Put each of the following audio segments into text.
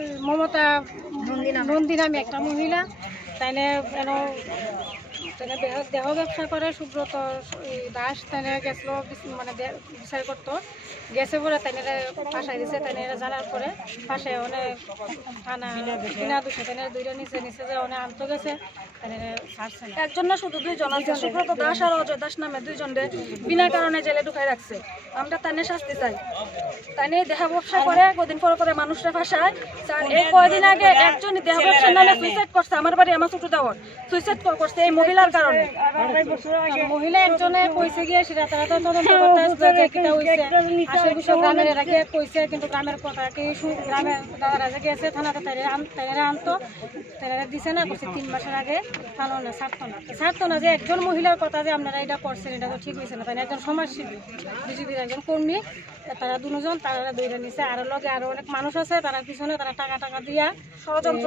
মমতা নন্দী নামে একটা মহিলা তাইলে দেহ ব্যবসা করে সুব্রত দাস তাইলে গেছিল মানে বিচার করতো গেছে পরে তাইলে ফাঁসাই দিছে তাইলে জানার পরে ফাঁসে অনেক থানা বিনা দোষে তাইলে দুইটা নিচে যে অনেক আনত গেছে তাইলে ছাড়ছে না। একজন না শুধু দুইজন আছে, সুব্রত দাস আর অজয় দাস নামে দুইজনকে বিনা কারণে জেলে ঢুকাই রাখছে। আমরা তাইনে শাস্তি চাই। তাইনে দেহ ব্যবসা করে কদিন পরে পরে মানুষরা ফাঁসায়। এই কয়দিন আগে একজন দেহ ব্যবসার নামে সুইসাইড করছে, আমার বাড়ি আমার ছোট দেওয়ার সুইসাইড করছে এই মহিলার কারণে। মহিলা একজনে কইছে গিয়ে সেটা তারা তো তদন্ত করতে আসবে যে কিটা হইছে আশেপাশে গ্রামের রাখে কইছে, কিন্তু গ্রামের কথা কি গ্রামের দাদারা যে গেছে থানাতে তাইরা আনতো তাইরা দিছে না, করছে 3 মাসের আগে থানো না ছাড়তো না যে একজন মহিলার কথা যে আপনারা এটা করছেন এটা তো ঠিক হয়েছে না। তাই একজন সমাজসেবী বিজেপির একজন কর্মী তারা দুজন তারা দুইটা নিছে, আর লগে আরো অনেক মানুষ আছে তারা পিছনে তারা টাকা দিয়া ষড়যন্ত্র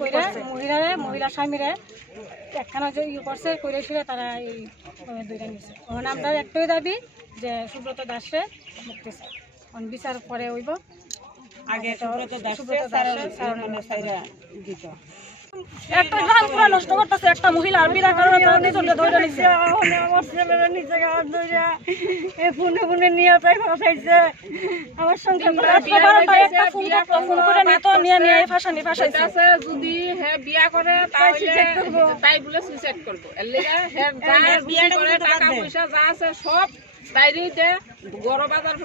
করে মহিলা স্বামীরা একখানা যে করছে করে ছিল তারা এই দুইটা নিছে। তখন আমরা একটাই দাবি যে সুব্রত দাসে মুক্তি চাই, বিচার পরে হইব। আগে সুব্রত দাসে দিত একটা গ্রাম পুরো নষ্ট করতেছে একটা মহিলা আর বিনা কারণে তারা দুজনকে ধরে নিছে। আমার ছেলেরা নিচে গাছ ধরে ফোনে নিয়ে তাই ফাঁসাইছে আমার সংসার। একটা ফোন করে নিয়ে ফাঁসাইছে। যদি হ্যাঁ বিয়া করে তাই বলে সুইসাইড করবো, বিয়া করে টাকা পয়সা যা আছে সব তাইরই দে গড় বাজার